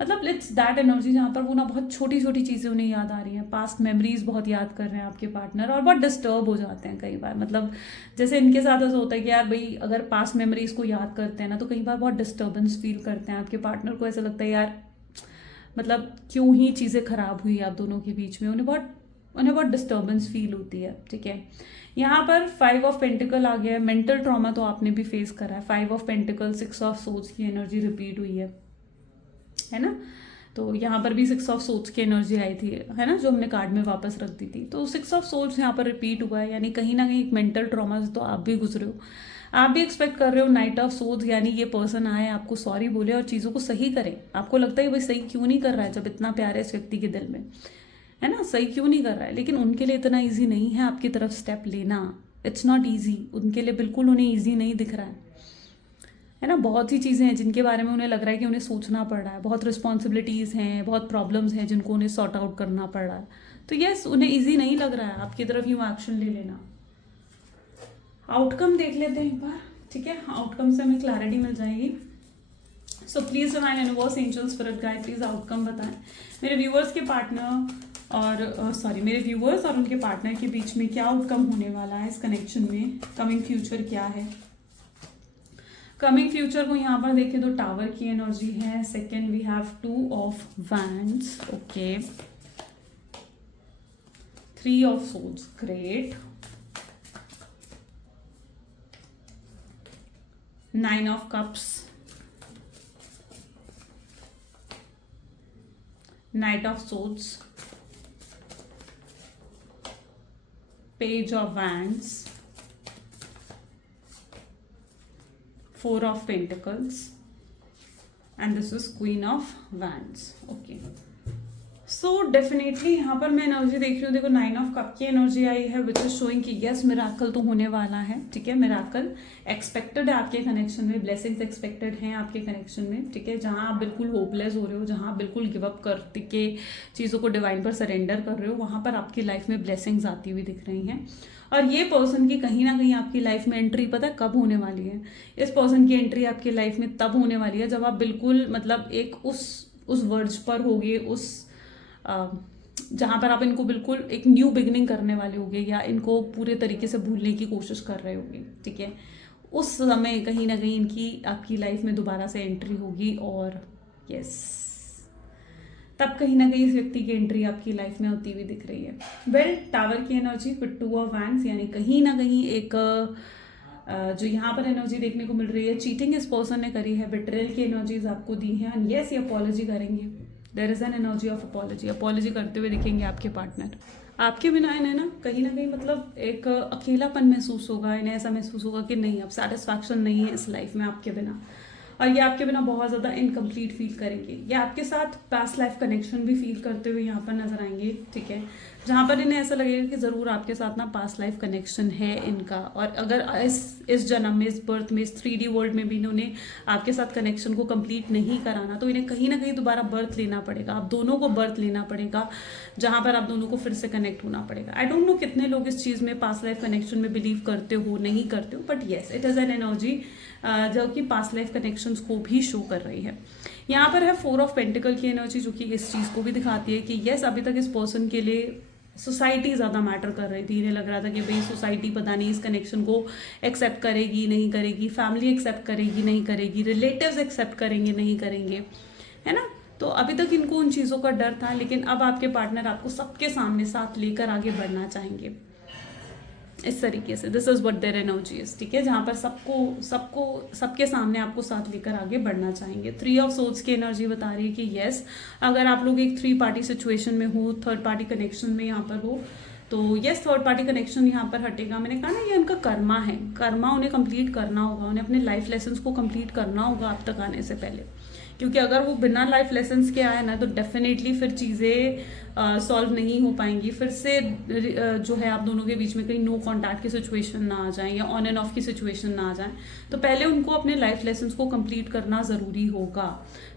मतलब इट्स दैट एनर्जी जहाँ पर वो ना बहुत छोटी छोटी चीज़ें उन्हें याद आ रही हैं, पास्ट मेमोरीज बहुत याद कर रहे हैं आपके पार्टनर, और बहुत डिस्टर्ब हो जाते हैं कई बार। मतलब जैसे इनके साथ ऐसा होता है कि यार भाई अगर पास्ट मेमोरीज को याद करते हैं ना, तो कई बार बहुत डिस्टर्बेंस फील करते हैं आपके पार्टनर को। ऐसा लगता है यार मतलब क्यों ही चीज़ें खराब हुई आप दोनों के बीच में, उन्हें बहुत उन्हें बहुत डिस्टर्बेंस फील होती है, ठीक है। यहाँ पर 5 ऑफ पेंटिकल आ गया है, मेंटल ट्रॉमा तो आपने भी फेस करा है। 5 ऑफ पेंटिकल, 6 ऑफ सोर्ड्स की एनर्जी रिपीट हुई है ना। तो यहाँ पर भी 6 ऑफ सोर्ड्स की एनर्जी आई थी, है ना, जो हमने कार्ड में वापस रख दी थी। तो 6 ऑफ सोर्ड्स यहाँ पर रिपीट हुआ है, यानी कहीं ना कहीं एक मेंटल ट्रॉमा से तो आप भी गुजरे हो। आप भी एक्सपेक्ट कर रहे हो नाइट ऑफ सोर्ड्स, यानी ये पर्सन आए, आपको सॉरी बोले और चीज़ों को सही करे। आपको लगता है भाई सही क्यों नहीं कर रहा है, जब इतना प्यार है इस व्यक्ति के दिल में, है ना, सही क्यों नहीं कर रहा है। लेकिन उनके लिए इतना ईजी नहीं है आपकी तरफ स्टेप लेना। इट्स नॉट ईजी, उनके लिए बिल्कुल उन्हें ईजी नहीं दिख रहा है ना। बहुत सी चीज़ें हैं जिनके बारे में उन्हें लग रहा है कि उन्हें सोचना पड़ रहा है, बहुत रिस्पॉन्सिबिलिटीज़ हैं, बहुत प्रॉब्लम्स हैं जिनको उन्हें सॉर्ट आउट करना पड़ रहा है। तो यस, उन्हें ईजी नहीं लग रहा है आपकी तरफ यूँ एक्शन ले लेना। आउटकम देख लेते हैं एक बार, ठीक है। आउटकम से हमें क्लैरिटी मिल जाएगी। So please divine universe, angel, spirit guide, please outcome बताएं मेरे व्यूअर्स के पार्टनर और मेरे व्यूअर्स और उनके पार्टनर के बीच में क्या आउटकम होने वाला है इस कनेक्शन में। कमिंग फ्यूचर क्या है। कमिंग फ्यूचर को यहाँ पर देखें तो टावर की एनर्जी है। Second we have 2 of wands, okay. 3 of swords, great. 9 of cups, Knight of Swords, Page of Wands, 4 of Pentacles, and this is Queen of Wands, okay. So definitely यहाँ पर मैं एनर्जी देख रही हूँ, देखो 9 of cup की energy आई है, which is showing कि यस मिराकल तो होने वाला है, ठीक है। मिराकल एक्सपेक्टेड है आपके कनेक्शन में, ब्लेसिंग्स एक्सपेक्टेड हैं आपके कनेक्शन में, ठीक है। जहाँ आप बिल्कुल होपलेस हो रहे हो, जहाँ आप बिल्कुल गिव अप कर के चीज़ों को डिवाइन पर सरेंडर कर रहे हो, वहाँ पर आपकी लाइफ में ब्लेसिंग्स आती हुई दिख रही हैं। और ये पर्सन की कहीं ना कहीं आपकी लाइफ में एंट्री पता है कब होने वाली है। इस पर्सन की एंट्री आपकी लाइफ में तब होने वाली है जब आप बिल्कुल मतलब एक उस वर्ज पर होगे, उस जहाँ पर आप इनको बिल्कुल एक न्यू बिगनिंग करने वाले होगे या इनको पूरे तरीके से भूलने की कोशिश कर रहे होगे, ठीक है। उस समय कहीं ना कहीं इनकी आपकी लाइफ में दोबारा से एंट्री होगी और यस तब कहीं ना कहीं इस व्यक्ति की एंट्री आपकी लाइफ में होती हुई दिख रही है। वेल टावर की एनर्जी फिर 2 ऑफ वैंड्स, यानी कहीं ना कहीं एक जो यहाँ पर एनर्जी देखने को मिल रही है, चीटिंग इस पर्सन ने करी है, बिट्रेयल की एनर्जीज आपको दी है एंड यस ये अपॉलॉजी करेंगे। There is an energy of apology करते हुए दिखेंगे आपके पार्टनर। आपके बिना इन्हें ना कहीं मतलब एक अकेलापन महसूस होगा, इन्हें ऐसा महसूस होगा कि नहीं अब सेटिस्फैक्शन नहीं है इस लाइफ में आपके बिना, और ये आपके बिना बहुत ज़्यादा इनकम्प्लीट फील करेंगे। ये आपके साथ पास्ट लाइफ कनेक्शन भी फील करते हुए यहाँ पर नजर आएंगे, ठीक है। जहाँ पर इन्हें ऐसा लगेगा कि ज़रूर आपके साथ ना पास्ट लाइफ कनेक्शन है इनका, और अगर इस जन्म में, इस बर्थ में, इस 3D वर्ल्ड में भी इन्होंने आपके साथ कनेक्शन को कंप्लीट नहीं कराना तो इन्हें कहीं ना कहीं दोबारा बर्थ लेना पड़ेगा, आप दोनों को बर्थ लेना पड़ेगा, जहाँ पर आप दोनों को फिर से कनेक्ट होना पड़ेगा। आई डोंट नो कितने लोग इस चीज़ में पास्ट लाइफ कनेक्शन में बिलीव करते हो नहीं करते हो, but yes it is an energy जो कि पास्ट लाइफ कनेक्शंस को भी शो कर रही है। यहाँ पर है 4 ऑफ पेंटिकल की एनर्जी जो कि इस चीज़ को भी दिखाती है कि यस अभी तक इस पर्सन के लिए सोसाइटी ज़्यादा मैटर कर रही थी। इन्हें लग रहा था कि भाई सोसाइटी पता नहीं इस कनेक्शन को एक्सेप्ट करेगी नहीं करेगी, फैमिली एक्सेप्ट करेगी नहीं करेगी, रिलेटिव्स एक्सेप्ट करेंगे नहीं करेंगे, है ना। तो अभी तक इनको उन चीज़ों का डर था, लेकिन अब आपके पार्टनर आपको सबके सामने साथ लेकर आगे बढ़ना चाहेंगे इस तरीके से। This is what their energy is, ठीक है, जहाँ पर सबके सामने आपको साथ लेकर आगे बढ़ना चाहेंगे। 3 ऑफ सोर्ड्स की एनर्जी बता रही है कि यस अगर आप लोग एक 3 पार्टी सिचुएशन में हो, 3rd पार्टी कनेक्शन में यहाँ पर हो, तो यस 3rd पार्टी कनेक्शन यहाँ पर हटेगा। मैंने कहा ना ये उनका कर्मा है, कर्मा उन्हें कंप्लीट करना होगा, उन्हें अपने लाइफ लेसन्स को कंप्लीट करना होगा आप तक आने से पहले, क्योंकि अगर वो बिना लाइफ लेसन्स के आए ना तो डेफिनेटली फिर चीज़ें सॉल्व नहीं हो पाएंगी। फिर से जो है आप दोनों के बीच में कहीं नो कॉन्टैक्ट की सिचुएशन ना आ जाए या ऑन एंड ऑफ की सिचुएशन ना आ जाए, तो पहले उनको अपने लाइफ लेसन्स को कंप्लीट करना ज़रूरी होगा।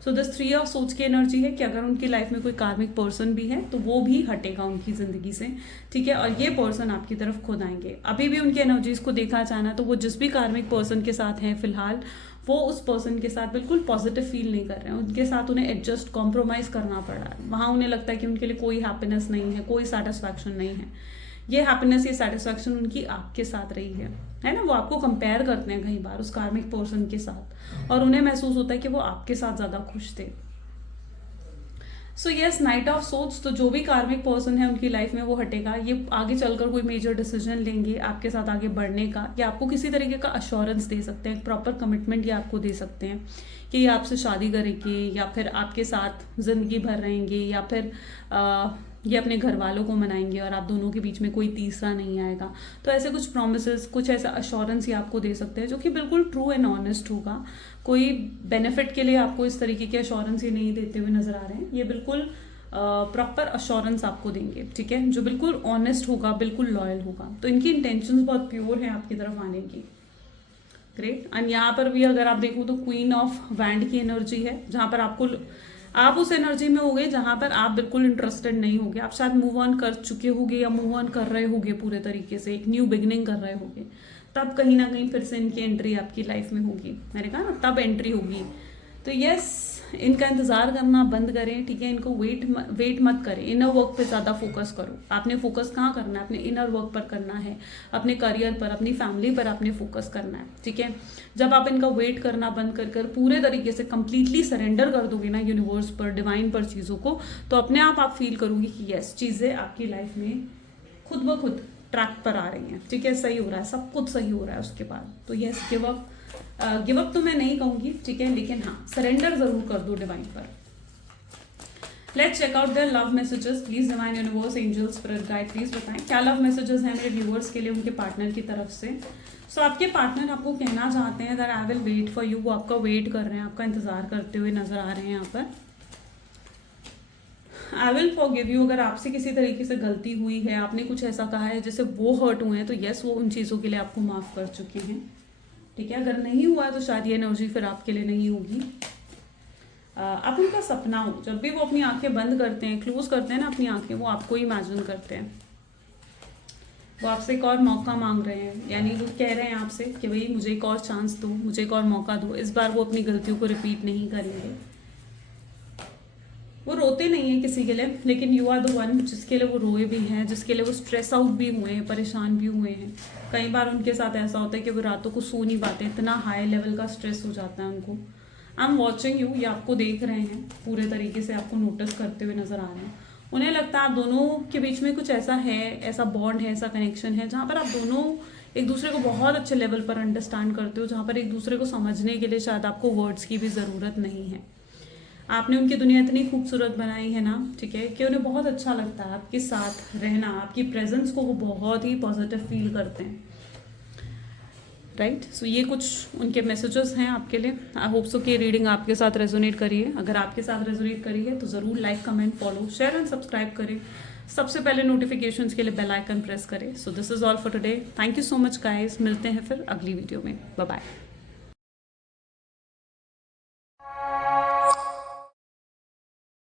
सो दिस 3 ऑफ सोच की एनर्जी है कि अगर उनकी लाइफ में कोई कार्मिक पर्सन भी है तो वो भी हटेगा उनकी ज़िंदगी से, ठीक है, और ये पर्सन आपकी तरफ खुद आएंगे। अभी भी उनकी एनर्जीज को देखा जाए ना तो वो जिस भी कार्मिक पर्सन के साथ हैं फिलहाल वो उस पर्सन के साथ बिल्कुल पॉजिटिव फील नहीं कर रहे हैं, उनके साथ उन्हें एडजस्ट कॉम्प्रोमाइज़ करना पड़ रहा है। वहाँ उन्हें लगता है कि उनके लिए कोई हैप्पीनेस नहीं है, कोई सेटिस्फैक्शन नहीं है। ये हैप्पीनेस, ये सेटिस्फैक्शन उनकी आपके साथ रही है ना। वो आपको कंपेयर करते हैं कई बार उस कार्मिक पर्सन के साथ और उन्हें महसूस होता है कि वो आपके साथ ज़्यादा खुश थे। सो यस, नाइट ऑफ सोच, तो जो भी कार्मिक पर्सन है उनकी लाइफ में वो हटेगा। ये आगे चलकर कोई मेजर डिसीजन लेंगे आपके साथ आगे बढ़ने का, या आपको किसी तरीके का अश्योरेंस दे सकते हैं, प्रॉपर कमिटमेंट ये आपको दे सकते हैं कि ये आपसे शादी करेंगे या फिर आपके साथ ज़िंदगी भर रहेंगे, या फिर ये अपने घर वालों को मनाएंगे और आप दोनों के बीच में कोई तीसरा नहीं आएगा। तो ऐसे कुछ प्रॉमिसेस, कुछ ऐसा अश्योरेंस ये आपको दे सकते हैं जो कि बिल्कुल ट्रू एंड ऑनेस्ट होगा। कोई बेनिफिट के लिए आपको इस तरीके के अश्योरेंस ये नहीं देते हुए नजर आ रहे हैं। ये बिल्कुल प्रॉपर अश्योरेंस आपको देंगे, ठीक है, जो बिल्कुल ऑनेस्ट होगा, बिल्कुल लॉयल होगा। तो इनकी इंटेंशंस बहुत प्योर है आपकी तरफ आने की। ग्रेट। एंड यहाँ पर भी अगर आप देखो तो क्वीन ऑफ वैंड की एनर्जी है, जहाँ पर आप उस एनर्जी में होगे जहाँ पर आप बिल्कुल इंटरेस्टेड नहीं होगे। आप शायद मूव ऑन कर चुके होगे या मूव ऑन कर रहे होगे पूरे तरीके से, एक न्यू बिगनिंग कर रहे होगे, तब कहीं ना कहीं फिर से इनकी एंट्री आपकी लाइफ में होगी। मैंने कहा ना, तब एंट्री होगी। तो यस, इनका इंतज़ार करना बंद करें, ठीक है, इनको वेट मत करें, इनर वर्क पे ज़्यादा फोकस करो। आपने फोकस कहाँ करना है? अपने इनर वर्क पर करना है, अपने करियर पर, अपनी फैमिली पर आपने फोकस करना है, ठीक है। जब आप इनका वेट करना बंद कर पूरे तरीके से कंप्लीटली सरेंडर कर दोगे ना यूनिवर्स पर, डिवाइन पर, चीज़ों को, तो अपने आप फील करोगे कि यस, चीज़ें आपकी लाइफ में खुद ब खुद ट्रैक पर आ रही हैं, ठीक है, सही हो रहा है, सब कुछ सही हो रहा है उसके बाद। तो यस, गिव अप तो मैं नहीं कहूँगी, ठीक है, लेकिन हाँ, सरेंडर जरूर कर दो डिवाइन पर। Let's check out their love messages. Please divine universe, angels, spirit guide, please बताएं क्या लव मैसेजेस हैं मेरे व्यूअर्स के लिए उनके पार्टनर की तरफ से। सो आपके पार्टनर आपको कहना चाहते हैं that I will wait for you. वो आपका वेट कर रहे हैं, आपका इंतजार करते हुए नजर आ रहे हैं यहाँ पर। I will forgive you. अगर आपसे किसी तरीके से गलती हुई है, आपने कुछ ऐसा कहा है जिससे वो हर्ट हुए हैं, तो यस, वो उन चीज़ों के लिए आपको माफ़ कर चुके हैं, ठीक है। अगर नहीं हुआ है तो शायद ये एनर्जी फिर आपके लिए नहीं होगी। आप उनका सपना हो, जब भी वो अपनी आंखें बंद करते हैं, क्लोज करते हैं ना अपनी आंखें, वो आपको इमेजिन करते हैं। वो आपसे एक और मौका मांग रहे हैं, यानी वो कह रहे हैं आपसे कि भाई मुझे एक और चांस दो, मुझे एक और मौका दो। इस बार वो अपनी गलतियों को रिपीट नहीं करेंगे। वो रोते नहीं हैं किसी के लिए, लेकिन यू आर द वन जिसके लिए वो रोए भी हैं, जिसके लिए वो स्ट्रेस आउट भी हुए हैं, परेशान भी हुए हैं। कई बार उनके साथ ऐसा होता है कि वो रातों को सो नहीं पाते, इतना हाई लेवल का स्ट्रेस हो जाता है उनको। आई एम वॉचिंग यू, ये आपको देख रहे हैं, पूरे तरीके से आपको नोटिस करते हुए नजर आ रहे हैं। उन्हें लगता है आप दोनों के बीच में कुछ ऐसा है, ऐसा बॉन्ड है, ऐसा कनेक्शन है, जहाँ पर आप दोनों एक दूसरे को बहुत अच्छे लेवल पर अंडरस्टैंड करते हो, जहाँ पर एक दूसरे को समझने के लिए शायद आपको वर्ड्स की भी ज़रूरत नहीं है। आपने उनकी दुनिया इतनी खूबसूरत बनाई है ना, ठीक है, कि उन्हें बहुत अच्छा लगता है आपके साथ रहना, आपकी प्रेजेंस को वो बहुत ही पॉजिटिव फील करते हैं, राइट। सो ये कुछ उनके मैसेजेस हैं आपके लिए। आई होप सो कि रीडिंग आपके साथ रेजोनेट करी है। अगर आपके साथ रेजोनेट करी है तो ज़रूर like, comment, follow, share and subscribe करें। सबसे पहले नोटिफिकेशंस के लिए बेल आइकन प्रेस करें। So this is all for today. Thank you so much guys. मिलते हैं फिर अगली वीडियो में। Bye bye.